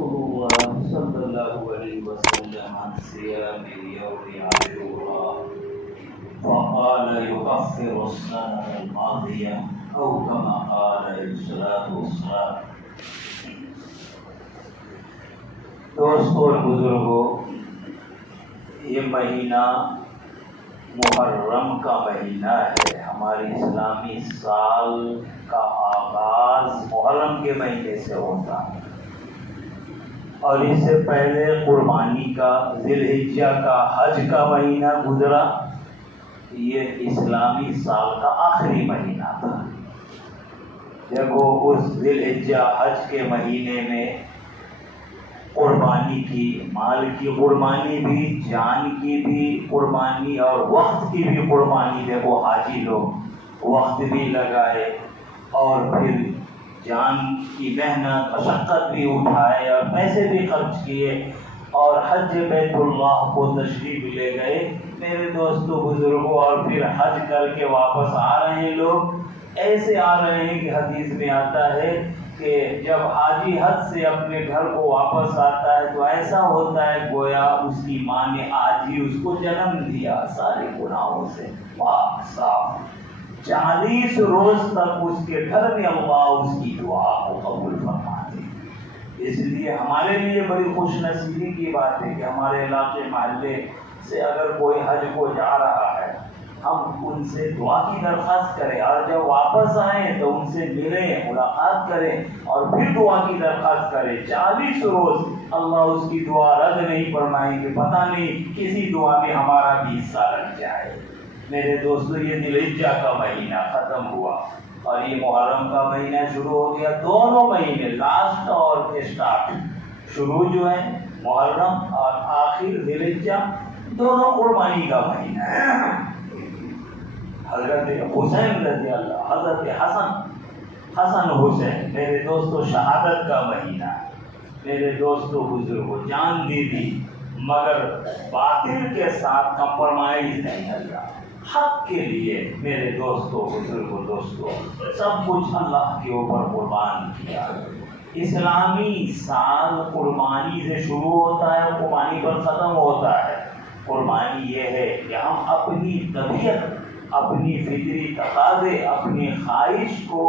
رسول الله صلى الله عليه وسلم عن صيام يوم عاشوراء فقال يكفر السنة الماضية أو كما قال عليه الصلاة والسلام. دوستو اور بزرگوں، یہ مہینہ محرم کا مہینہ ہے. ہماری اسلامی سال کا آغاز محرم کے مہینے سے ہوتا ہے، اور اس سے پہلے قربانی کا، ذی الحجہ کا، حج کا مہینہ گزرا. یہ اسلامی سال کا آخری مہینہ تھا. دیکھو، اس ذی الحجہ حج کے مہینے میں قربانی کی، مال کی قربانی بھی، جان کی بھی قربانی اور وقت کی بھی قربانی. دیکھو، حاجی لوگ وقت بھی لگائے اور پھر جان کی محنت مشقت بھی اٹھائے اور پیسے بھی خرچ کیے اور حج بیت اللہ کو تشریف لے گئے میرے دوستوں بزرگوں. اور پھر حج کر کے واپس آ رہے ہیں لوگ. ایسے آ رہے ہیں کہ حدیث میں آتا ہے کہ جب حاجی حج سے اپنے گھر کو واپس آتا ہے تو ایسا ہوتا ہے گویا اس کی ماں نے آج ہی اس کو جنم دیا، سارے گناہوں سے پاک صاف. 40 روز تک اس کے گھر میں اللہ اس کی دعا کو قبول فرماتے. اس لیے ہمارے لیے بڑی خوش نصیبی کی بات ہے کہ ہمارے علاقے محلے سے اگر کوئی حج کو جا رہا ہے، ہم ان سے دعا کی درخواست کریں اور جب واپس آئیں تو ان سے ملیں، ملاقات کریں اور پھر دعا کی درخواست کریں. 40 روز اللہ اس کی دعا رد نہیں فرمائیں گے. پتہ نہیں کسی دعا میں ہمارا بھی حصہ لگ جائے. میرے دوستو، یہ ذی الحجہ کا مہینہ ختم ہوا اور یہ محرم کا مہینہ شروع ہو گیا. دونوں مہینے، لاسٹ اور اسٹارٹ، شروع جو ہے محرم اور آخر ذی الحجہ، دونوں قربانی کا مہینہ ہے. حضرت حسین رضی اللہ، حضرت حسن حسین میرے دوستو شہادت کا مہینہ ہے. میرے دوستو بزرگوں، جان دی تھی مگر باطل کے ساتھ کمپرمائز نہیں کیا. حق کے لیے میرے دوستو بزرگوں، دوستو سب کچھ اللہ کے اوپر قربان کیا. اسلامی سال قربانی سے شروع ہوتا ہے، قربانی پر ختم ہوتا ہے. قربانی یہ ہے کہ ہم اپنی طبیعت، اپنی فطری تقاضے، اپنی خواہش کو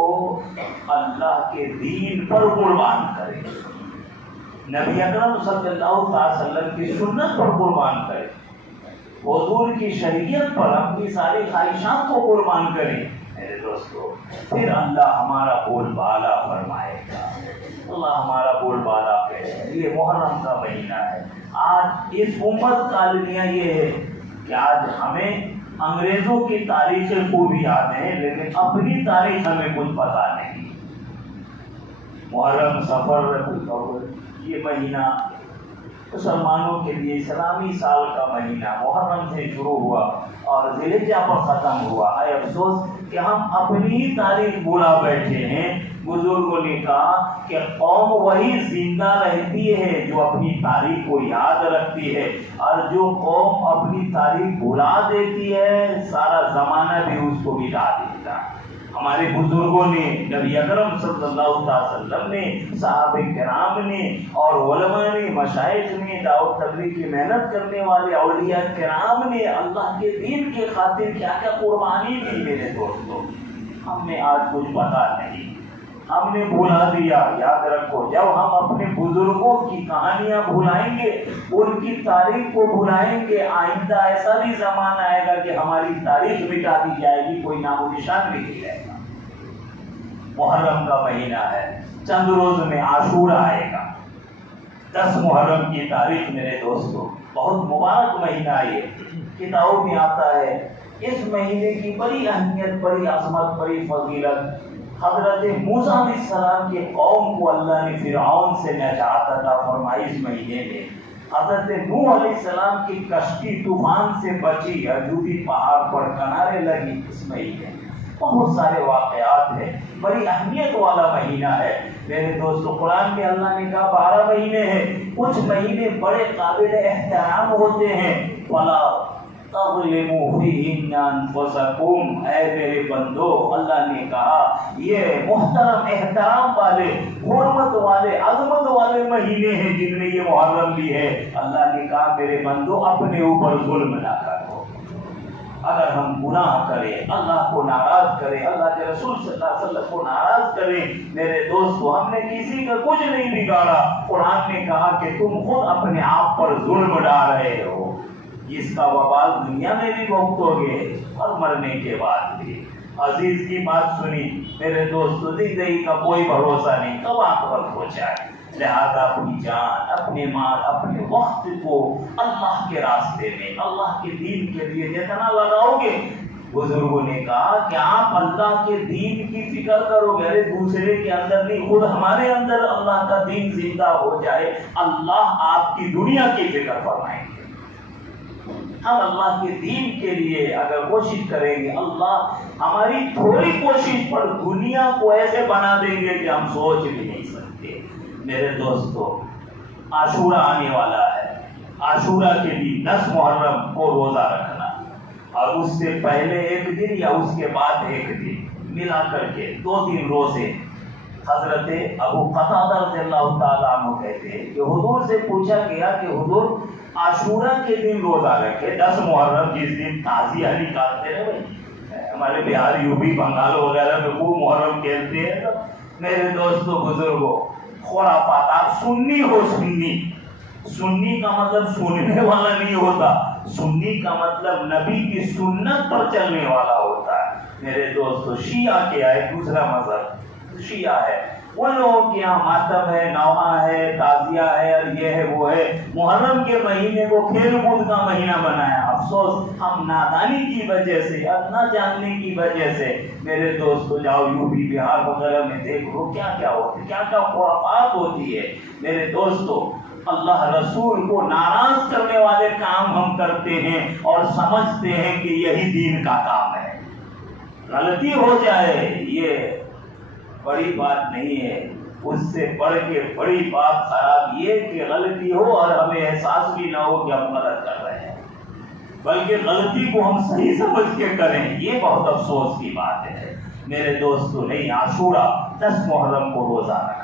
اللہ کے دین پر قربان کریں، نبی اکرم صلی اللہ علیہ وسلم کی سنت پر قربان کریں، حضور کی شریعت پر اپنی ساری خواہشات کو قربان کریں. میرے دوستو، پھر اللہ ہمارا بول بالا فرمائے گا. اللہ ہمارا بول بالا کرے. یہ محرم کا مہینہ ہے. آج اس امت کا المیہ یہ ہے کہ آج ہمیں انگریزوں کی تاریخیں خوب یاد ہیں لیکن اپنی تاریخ ہمیں کچھ پتا نہیں. محرم، صفر، ربیع الاول، یہ مہینہ مسلمانوں کے لیے اسلامی سال کا مہینہ محرم سے شروع ہوا اور ذی الحجہ پر ختم ہوا. ہے افسوس کہ ہم اپنی ہی تاریخ بھولا بیٹھے ہیں. بزرگوں نے کہا کہ قوم وہی زندہ رہتی ہے جو اپنی تاریخ کو یاد رکھتی ہے، اور جو قوم اپنی تاریخ بھلا دیتی ہے سارا زمانہ بھی اس کو مٹا دیتا ہے. ہمارے بزرگوں نے، نبی اکرم صلی اللہ علیہ وسلم نے، صحابہ کرام نے اور علماء نے، مشائخ نے، دعوت تبلیغ کی محنت کرنے والے اولیاء کرام نے اللہ کے دین کے خاطر کیا کیا قربانی دی. میرے دوستوں، ہم نے آج کچھ پتا نہیں، ہم نے بھلا دیا. یاد رکھو، جب ہم اپنے بزرگوں کی کہانیاں بھلائیں گے، ان کی تاریخ کو بھلائیں گے، آئندہ ایسا بھی زمانہ آئے گا کہ ہماری تاریخ مٹا دی جائے گی، کوئی نام و نشان بھی نہیں رہے گا. محرم کا مہینہ ہے، چند روز میں عاشورہ آئے گا. 10 محرم کی تاریخ میرے دوستو، بہت مبارک مہینہ. یہ کتابوں میں آتا ہے اس مہینے کی بڑی اہمیت، بڑی عظمت، بڑی فضیلت. حضرت موسیٰ علیہ السلام کے قوم کو اللہ نے فرعون سے نجات عطا فرمائی اس مہینے میں. حضرت نوح علیہ السلام کی کشتی طوفان سے بچی، اجوبی پہاڑ پر کنارے لگی اس مہینے میں. بہت سارے واقعات ہیں. بڑی اہمیت والا مہینہ ہے میرے دوستو. قرآن میں اللہ نے کہا 12 مہینے ہیں. کچھ مہینے بڑے قابل احترام ہوتے ہیں. فلا तज़लिमू फ़ीहिन्ना अनफ़ुसकुम, ऐ मेरे बंदो, अल्लाह ने कहा ये मुहतरम एहतराम वाले, हुर्मत वाले, अजमत वाले महीने हैं जिनमें ये मुहर्रम भी है। अल्लाह ने कहा मेरे बंदो अपने ऊपर जुल्म ना करो। अगर हम गुनाह करें, अल्लाह को नाराज करें, अल्लाह के रसूल सल्लल्लाहु अलैहि वसल्लम को नाराज करें, मेरे दोस्तों हमने किसी का कुछ नहीं बिगाड़ा। कुरान ने कहा कि तुम खुद अपने आप पर जुल्म डाल रहे हो, इसका वबाल दुनिया में भी भुगतोगे और मरने के बाद भी। अजीज की बात सुनी मेरे दोस्तों, जिंदगी का कोई भरोसा नहीं, कब आखिरत हो जाए। लिहाजा अपनी जान, अपने माल, अपने वक्त को अल्लाह के रास्ते में, अल्लाह के दीन के लिए जितना लगाओगे, बुजुर्गों ने कहा कि आप अल्लाह के दीन की फिक्र करोगे, अरे दूसरे के अंदर नहीं, खुद हमारे अंदर अल्लाह का दीन जिंदा हो जाए, अल्लाह आपकी दुनिया की फिक्र फरमाएंगे। हम अल्लाह के दीन के लिए अगर कोशिश करेंगे, अल्लाह हमारी थोड़ी कोशिश पर दुनिया को ऐसे बना देंगे कि हम सोच भी नहीं सकते। मेरे दोस्तों, आशूरा आने वाला है। आशूरा के दिन 10 मुहर्रम को रोजा रखना और उससे पहले एक दिन या उसके बाद एक दिन मिला करके 2 दिन रोजे। हजरत अबू कतादा रज़ियल्लाहु ताला अन्हु कहते हैं कि हुजूर से पूछा गया कि हुजूर आशूरा के दिन रोजा रखे, 10 मुहर्रम जिस दिन ताजिया निकालते हैं, भाई हमारे बिहार, यूपी, बंगाल वगैरह में खूब मुहर्रम खेलते हैं। तो मेरे दोस्तों बुजुर्गों, खुराफात, आप सुन्नी हो, सुन्नी का मतलब सुनने वाला नहीं होता, सुन्नी का मतलब नबी की सुन्नत पर चलने वाला होता है। मेरे दोस्तों, शिया क्या है? दूसरा मजहब शिया है। उन लोगों के यहाँ मातम है, नौहा है, ताजिया है और ये है वो है। मुहर्रम के महीने को खेल कूद का महीना बनाया। अफसोस हम नादानी की वजह से और न जानने की वजह से, मेरे दोस्तों जाओ यूपी, बिहार वगैरह में देखो क्या क्या होती है, क्या क्या खुराफात होती है। मेरे दोस्तों, अल्लाह रसूल को नाराज करने वाले काम हम करते हैं और समझते हैं कि यही दीन का काम है। गलती हो जाए ये बड़ी बात नहीं है, उससे बढ़ के बड़ी बात खराब ये कि गलती हो और हमें एहसास भी ना हो कि हम गलत कर रहे हैं, बल्कि गलती को हम सही समझ के करें, ये बहुत अफसोस की बात है। मेरे दोस्तों, नहीं, आशूरा 10 मुहर्रम को रोजा रखना।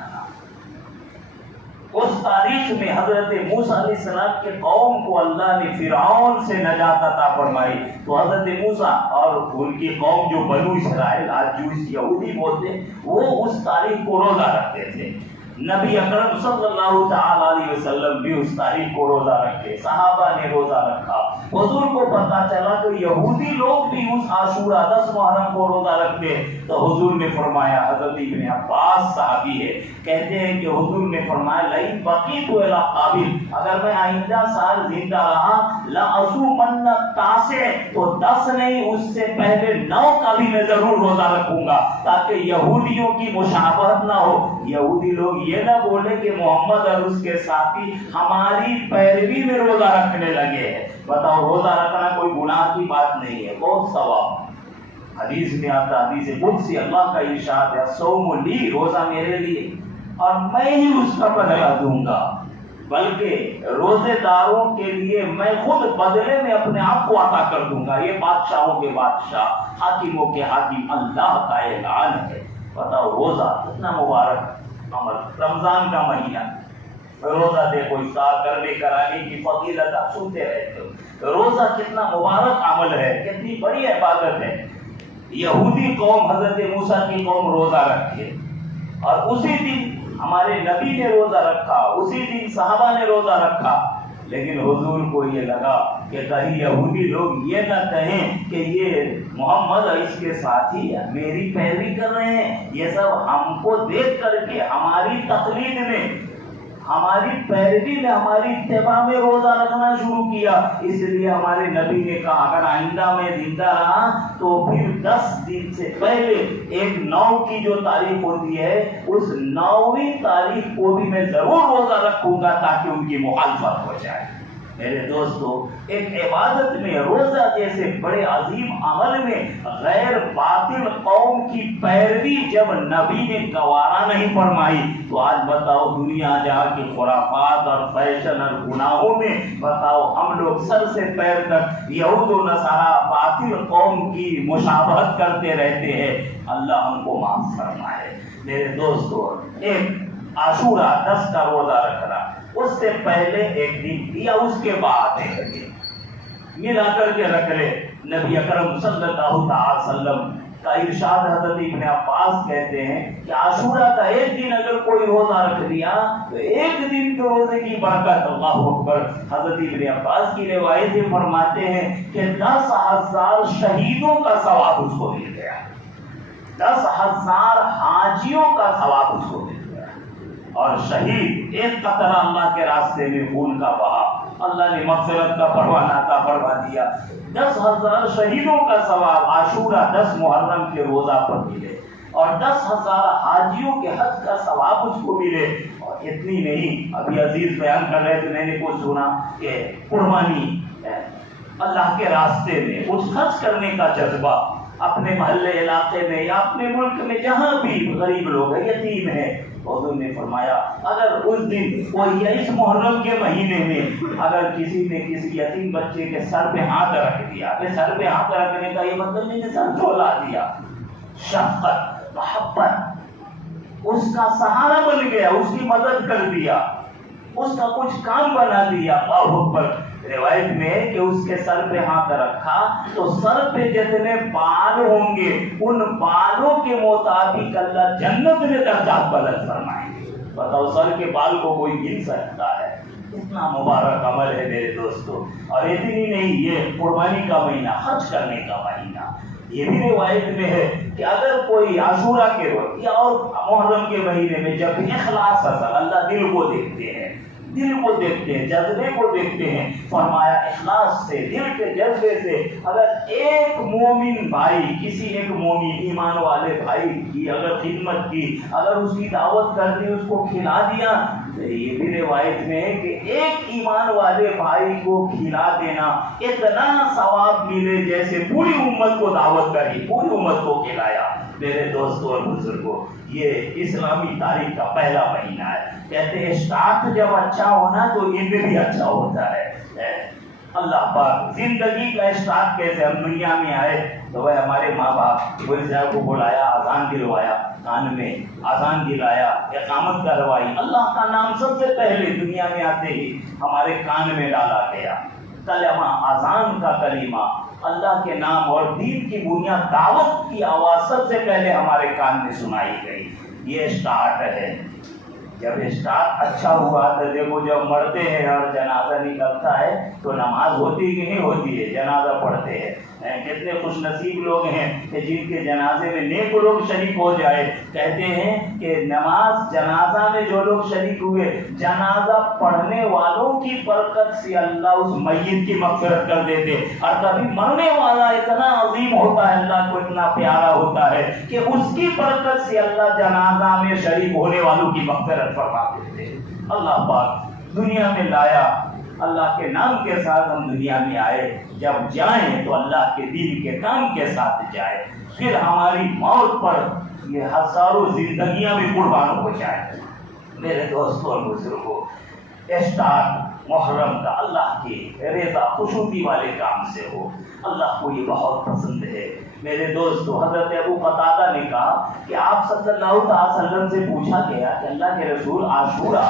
उस तारीख में हजरत मूसा अलैहिस्सलाम के कौम को अल्लाह ने फिरौन से नजात अता फरमाई। तो हजरत मूसा और उनकी कौम जो बनु इसराइल, आज जूस यहूदी बोलते, वो उस तारीख को रोजा रखते थे। नबी अकरम सल्लल्लाहु ताला अलैहि वसल्लम भी उस तारीख को रोजा रखे, सहाबा ने रोजा रखा। हुजूर को पता चला तो यहूदी लोग भी उस आशूरा 10 मुहर्रम को रोजा रखते, तो हुजूर ने फरमाया, हजरत इब्न अब्बास साहबी है, कहते हैं कि हुजूर ने फरमाया, लइन बकीतु इला काबिल, अगर मैं आइंदा साल जिंदा रहा, ला असुमन्ना तासे, तो 10 नहीं उससे पहले 9 का भी मैं जरूर रोजा रखूंगा, ताकि यहूदियों की मुशाबहत ना हो। यहूदी लोग ये ना बोले कि मोहम्मद और उसके साथी हमारी पैरवी में रोजा रखने लगे हैं। बताओ, रोजा रखना कोई गुनाह की बात नहीं है, बहुत सवाब। हदीस में आता, हदीस कुदसी, अल्लाह का इरशाद है, सौम ली, रोजा मेरे लिए और मैं ही उसका बदला दूंगा, बल्कि रोजेदारों के लिए मैं खुद बदले में अपने आप को अता कर दूंगा। ये बादशाहों के बादशाह, हाकिमों के हाकिम अल्लाह का ऐलान है। बताओ, रोजा कितना मुबारक अमल। रमजान का महीना, रोजा देखो, इफ्तार करने कराने की फजीलत आप सुनते रहते हो। रोजा कितना मुबारक अमल है, कितनी बड़ी इबादत है। यहूदी कौम, हजरत मूसा की कौम रोजा रखे और उसी दिन हमारे नबी ने रोजा रखा, उसी दिन सहाबा ने रोजा रखा। लेकिन हुजूर को ये लगा कि कहीं यहूदी लोग ये न कहें कि ये मोहम्मद और इसके साथी मेरी पैरवी कर रहे हैं, ये सब हमको देख करके हमारी तकलीद में, हमारी पैरवी में, हमारी इत्तेबा में रोजा रखना शुरू किया। इसलिए हमारे नबी ने कहा, अगर आइंदा में जिंदा रहा तो फिर 10 दिन से पहले एक 9 की जो तारीख होती है, उस 9वीं तारीख को भी मैं जरूर रोजा रखूंगा ताकि उनकी मुखालफत हो जाए। میرے دوستو، ایک عبادت میں، روزہ جیسے بڑے عظیم عمل میں غیر باطل قوم کی پیروی جب نبی نے گوارا نہیں فرمائی تو آج بتاؤ دنیا جا کے خرافات اور فیشن اور گناہوں میں بتاؤ ہم لوگ سر سے پیر تک یہود و نصارا باطل قوم کی مشابہت کرتے رہتے ہیں۔ اللہ ہم کو معاف فرمائے۔ میرے دوستو، ایک عاشورہ 10 کا روزہ رکھنا، اس سے پہلے ایک دن یا اس کے بعد ایک دن ملا کر کے رکھ لے۔ نبی اکرم صلی اللہ علیہ وسلم کا ارشاد حضرت ابن عباس کہتے ہیں کہ عاشورہ کا ایک دن اگر کوئی روزہ رکھ دیا تو ایک دن کے روزے کی برکت، اللہ اکبر، حضرت ابن عباس کی روایت سے فرماتے ہیں کہ 10,000 شہیدوں کا ثواب اس کو مل گیا، 10,000 حاجیوں کا ثواب اس کو مل گیا۔ اور شہید ایک قطرہ اللہ کے راستے میں خون کا بہا، اللہ نے مغفرت کا پروانہ عطا فرما دیا۔ 10,000 شہیدوں کا ثواب عاشورہ 10 محرم کے روزہ پر ملے، اور 10,000 حاجیوں کے حج کا ثواب اس کو ملے۔ اور اتنی نہیں، ابھی عزیز بیان کر رہے تھے، میں نے کچھ سنا کہ قربانی اللہ کے راستے میں کچھ خرچ کرنے کا جذبہ اپنے محلے علاقے میں یا اپنے ملک میں جہاں بھی غریب لوگ ہیں، یتیم ہیں، حضور نے فرمایا اگر اس دن کوئی اس محرم کے مہینے میں اگر کسی نے کسی یتیم بچے کے سر پہ ہاتھ رکھ دیا، سر پہ ہاتھ رکھنے کا یہ مطلب نہیں کہ سر جھولا دیا، شفقت، محبت، اس کا سہارا بن گیا، اس کی مدد کر دیا، اس کا کچھ کام بنا دیا، اللہ اکبر۔ روایت میں ہے کہ اس کے سر پہ ہاتھ رکھا تو سر پہ جتنے بال ہوں گے ان بالوں کے مطابق اللہ جنت میں درجات بلند فرمائیں گے۔ بتاؤ سر کے بال کو کوئی گن سکتا ہے؟ اتنا مبارک عمل ہے میرے دوستو۔ اور اتنی نہیں، یہ قربانی کا مہینہ، خرچ کرنے کا مہینہ، یہ بھی روایت میں ہے کہ اگر کوئی عاشورہ کے روز یا اور محرم کے مہینے میں جب اخلاص اثر، اللہ دل کو دیکھتے ہیں، دل کو دیکھتے ہیں، جذبے کو دیکھتے ہیں، فرمایا اخلاص سے، دل کے جذبے سے اگر ایک مومن بھائی، کسی ایک مومن ایمان والے بھائی کی اگر خدمت کی، اگر اس کی دعوت کر دی، اس کو کھلا دیا، تو یہ بھی روایت میں ہے کہ ایک ایمان والے بھائی کو کھلا دینا اتنا ثواب ملے جیسے پوری امت کو دعوت کری، پوری امت کو کھلایا۔ میرے دوستوں اور بزرگوں، یہ اسلامی تاریخ کا پہلا مہینہ ہے۔ کہتے ہیں اسٹارٹ جب اچھا ہونا تو اینڈ بھی اچھا ہوتا ہے۔ اللہ پاک زندگی کا اسٹارٹ کیسے، ہم دنیا میں آئے تو وہ ہمارے ماں باپ گل صاحب کو بلایا، اذان دلوایا، کان میں اذان دلایا، اقامت کروائی، اللہ کا نام سب سے پہلے دنیا میں آتے ہی ہمارے کان میں ڈالا گیا، کلمہ، اذان کا کلمہ، اللہ کے نام اور دین کی بنیاد، دعوت کی آواز سب سے پہلے ہمارے کان میں سنائی گئی۔ یہ اسٹارٹ ہے۔ جب اسٹارٹ اچھا ہوا تو دیکھو جب مرتے ہیں اور جنازہ نکلتا ہے تو نماز ہوتی کہ نہیں ہوتی ہے، جنازہ پڑھتے ہیں۔ کتنے خوش نصیب لوگ ہیں کہ جن کے جنازے میں نیک لوگ شریک ہو جائے۔ کہتے ہیں کہ نماز جنازہ میں جو لوگ شریک ہوئے، جنازہ پڑھنے والوں کی برکت سے اللہ اس میت کی مغفرت کر دیتے۔ اور کبھی مرنے والا اتنا عظیم ہوتا ہے، اللہ کو اتنا پیارا ہوتا ہے کہ اس کی برکت سے اللہ جنازہ میں شریک ہونے والوں کی مغفرت فرما دیتے۔ اللہ پاک دنیا میں لایا، اللہ کے نام کے ساتھ ہم دنیا میں آئے، جب جائیں تو اللہ کے دین کے کام کے ساتھ جائیں، پھر ہماری موت پر یہ ہزاروں زندگیاں بھی قربان ہو جائیں۔ میرے دوستوں اور بزرگوں، اسٹارٹ محرم کا اللہ کی رضا خوشنودی والے کام سے ہو، اللہ کو یہ بہت پسند ہے۔ میرے دوستو، حضرت ابو قتادہ نے کہا کہ آپ صلی اللہ علیہ وسلم سے پوچھا گیا کہ اللہ کے رسول عاشورہ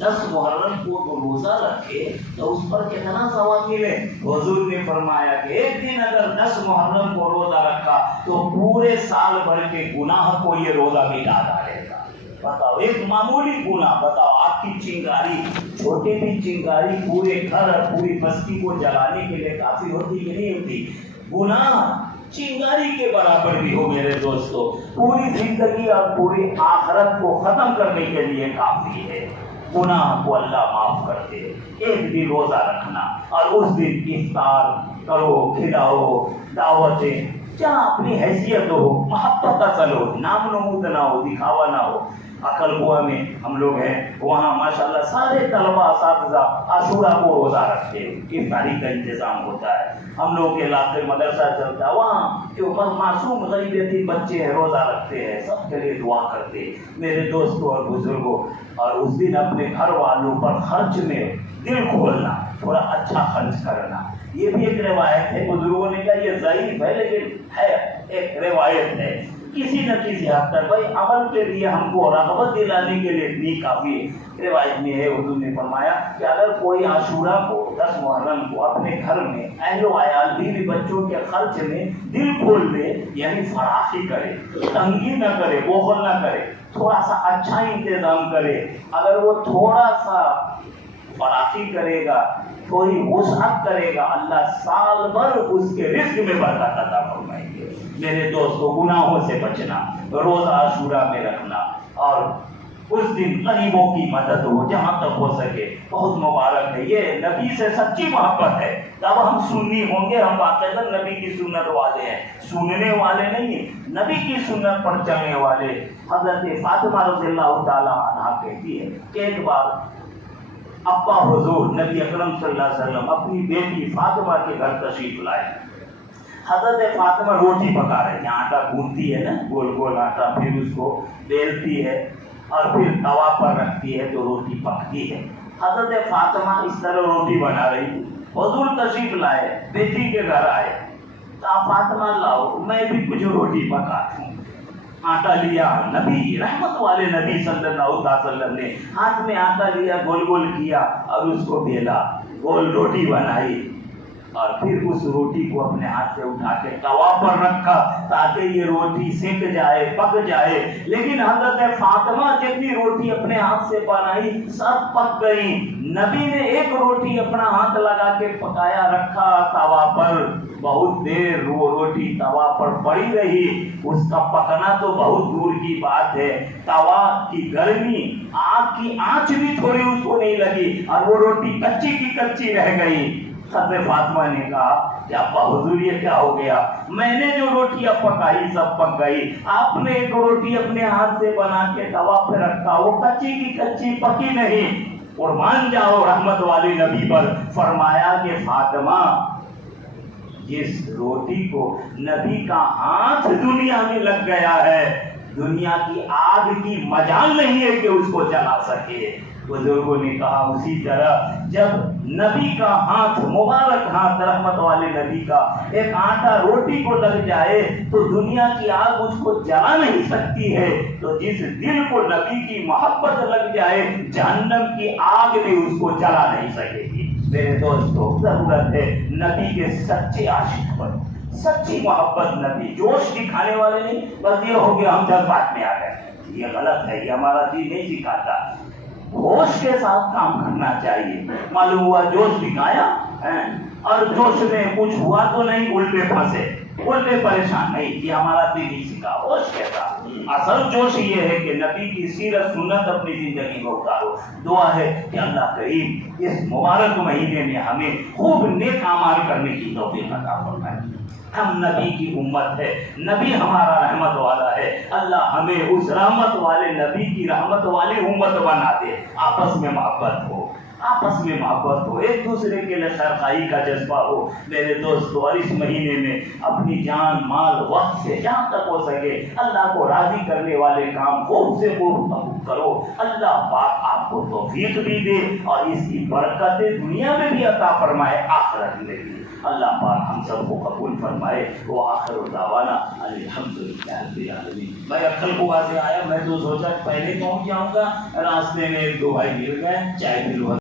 10 محرم کو روزہ رکھے تو اس پر کتنا ثواب ملے؟ حضور نے فرمایا کہ ایک دن اگر 10 محرم کو روزہ رکھا تو پورے سال بھر کے گناہ کو یہ روزہ مٹا ڈالے گا۔ بتاؤ، ایک معمولی گناہ، بتاؤ آپ کی چنگاری، چھوٹی بھی چنگاری پورے گھر اور پوری بستی کو جلانے کے لیے کافی ہوتی کہ نہیں ہوتی؟ گناہ چنگاری کے برابر بھی ہو میرے دوستو، پوری زندگی اور پوری آخرت کو ختم کرنے کے لیے کافی ہے۔ گناہ کو اللہ معاف کر دے۔ ایک دن روزہ رکھنا اور اس دن افطار کرو، کھلاؤ، دعوتیں، جہاں اپنی حیثیت ہو، محبت اصل ہو، نام نمود نہ ہو، دکھاوا نہ ہو، अकलपुआ में हम लोग हैं, वहाँ माशाल्लाह सारे तलबा असातिज़ा आशूरा को रोज़ा रखते हैं, इफ्तारी का इंतज़ाम होता है। हम लोग के इलाके मदरसा चलता है, वहाँ जो मासूम गरीब यतीम बच्चे हैं रोज़ा रखते हैं, सबके लिए दुआ करते हैं मेरे दोस्तों और बुजुर्गों। और उस दिन अपने घर वालों पर खर्च में दिल खोलना, थोड़ा अच्छा खर्च करना, ये भी एक रिवायत है। बुजुर्गों ने कहा ये ज़ईफ़ है लेकिन है, एक रिवायत है। किसी न किसी हद तक भाई अमल के लिए हमको रग़बत दिलाने के लिए इतनी काफ़ी रिवायत में है। हुज़ूर ने फरमाया कि अगर कोई आशूरा को 10 मुहर्रम को अपने घर में अहलो अयाल बीवी बच्चों के खर्च में दिल खोल दे, यानी फराखी करे, तंगी न करे, बोखल न करे, थोड़ा सा अच्छा इंतज़ाम करे, अगर वो थोड़ा सा फराखी करेगा, थोड़ी वुसअत करेगा, अल्लाह साल भर उसके रिज़्क़ में बरकत अता फरमाएंगे। मेरे दोस्तों, गुनाहों से बचना, रोज़ा आशूरा में रखना और उस दिन गरीबों की मदद हो जहाँ तक हो सके, बहुत मुबारक है। ये नबी से सच्ची मोहब्बत है। तब हम सुन्नी होंगे, हम वाक़ईतन नबी की सुन्नत वाले हैं, सुनने वाले नहीं, नबी की सुन्नत पर चलने वाले। हज़रत फातिमा रज़ियल्लाहु ताला अन्हा कहती है कि एक बार अब्बा हुजूर नबी अकरम सल्लल्लाहु अलैहि वसल्लम अपनी बेटी फातिमा के घर तशरीफ लाए। हज़रत फातिमा रोटी पका रहे हैं, आटा गूंथती है ना, गोल गोल आटा, फिर उसको बेलती है और फिर तवा पर रखती है तो रोटी पकती है। हज़रत फातिमा इस तरह रोटी बना रही थी, हुजूर तशरीफ लाए, बेटी के घर आए, कहा फातिमा लाओ मैं भी कुछ रोटी पकाती हूँ। आटा लिया, नबी रहमत वाले नबी सल्लल्लाहु अलैहि वसल्लम ने हाथ में आटा लिया, गोल गोल किया और उसको बेला, गोल रोटी बनाई और फिर उस रोटी को अपने हाथ से उठा के तवा पर रखा ताकि ये रोटी सेक जाए, पक जाए। लेकिन हज़रत फातिमा जितनी रोटी अपने हाथ से बनाई सब पक गई। नबी ने एक रोटी अपना हाथ लगा के पकाया, रखा तवा पर, बहुत देर वो रोटी तवा पर पड़ी रही, उसका पकना तो बहुत दूर की बात है, तवा की गर्मी, आग की आंच भी थोड़ी उसको नहीं लगी और वो रोटी कच्ची की कच्ची रह गई। हज़रत फातिमा ने कहा कि अब्बा हुजूर ये क्या हो गया, मैंने जो रोटियां पकाई सब पक गई, आपने एक रोटी अपने हाथ से बना के तवा पे रखा, वो कच्ची की कच्ची पकी नहीं। और मान जाओ रहमत वाले नबी पर। फरमाया कि फातिमा जिस रोटी को नबी का हाथ दुनिया में लग गया है, दुनिया की आग की मजाल नहीं है कि उसको जला सके। बुजुर्गों ने कहा उसी तरह जब नबी का हाथ, मुबारक हाथ रहमत वाले नबी का, एक आटा रोटी को लग जाए तो दुनिया की आग उसको जला नहीं सकती है, तो जिस दिल को नबी की मोहब्बत लग जाए जहन्नम की आग भी उसको जला नहीं सकेगी। मेरे दोस्तों, जरूरत है नबी के सच्चे आशिक पर, सच्ची मोहब्बत नबी, जोश दिखाने वाले नहीं, बस ये हो गया हम जज्बात में आ गए, ये गलत है, ये हमारा दीन नहीं सिखाता। होश के साथ काम करना चाहिए। मालूम हुआ जोश दिखाया है और जोश में कुछ हुआ तो नहीं, उल्टे फंसे, उल्टे परेशान नहीं, ये हमारा दीन नहीं सिखा। होश के साथ असल जोश ये है कि नबी की सीरत सुन्नत अपनी जिंदगी में उतारो। दुआ है कि अल्लाह करीम इस मुबारक महीने में हमें खूब नेक अमाल करने की तौफीक अता फरमाए। हम नबी की उम्मत है, नबी हमारा रहमत वाला है, अल्लाह हमें उस रहमत वाले नबी की रहमत वाली उम्मत बना दे। आपस में मोहब्बत हो, आपस में मोहब्बत हो, एक दूसरे के लिए खैरखाई का जज्बा हो। मेरे दोस्तों, और इस महीने में अपनी जान माल वक्त से जहाँ तक हो सके अल्लाह को राजी करने वाले काम खूब से खूब करो। अल्लाह पाक आपको तौफीक भी दे और इसकी बरकतें दुनिया में भी अता फरमाए, आखिरत में भी। अल्लाह पाक हम सबको कबूल फरमाए। वो आखिर दावाना अल्हम्दुलिल्लाह रब्बिल आलमीन। मैं अक्कलकुआ से आया, मैं तो सोचा पहले पहुंच जाऊंगा, रास्ते में एक दो भाई मिल गए, चाय पिलवा